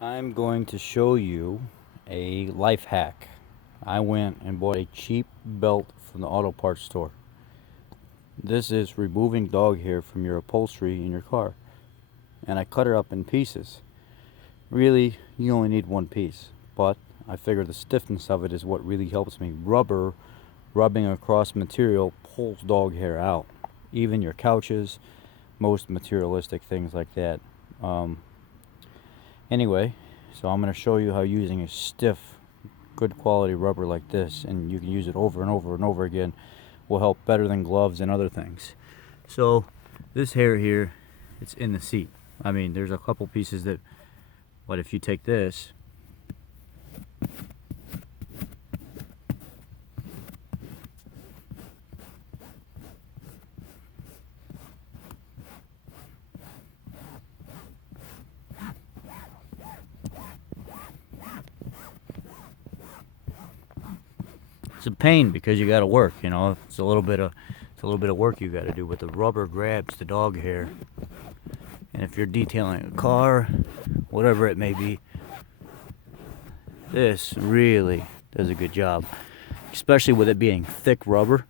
I'm going to show you a life hack. I went and bought a cheap belt from the auto parts store. This is removing dog hair from your upholstery in your car. And I cut it up in pieces. Really, you only need one piece, but I figure the stiffness of it is what really helps me. Rubber rubbing across material pulls dog hair out. Even your couches, most materialistic things like that. Anyway, so I'm going to show you how using a stiff, good quality rubber like this, and you can use it over and over and over again, will help better than gloves and other things. So this hair here, it's in the seat. I mean, there's a couple pieces that, but if you take this, it's a pain because you got to work, you know. It's a little bit of work you got to do, but the rubber grabs the dog hair. And if you're detailing a car, whatever it may be, this really does a good job, especially with it being thick rubber.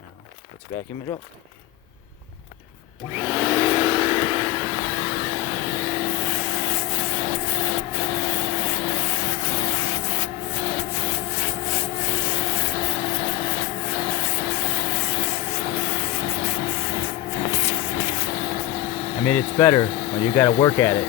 Now, let's vacuum it up. I mean, it's better when you got to work at it.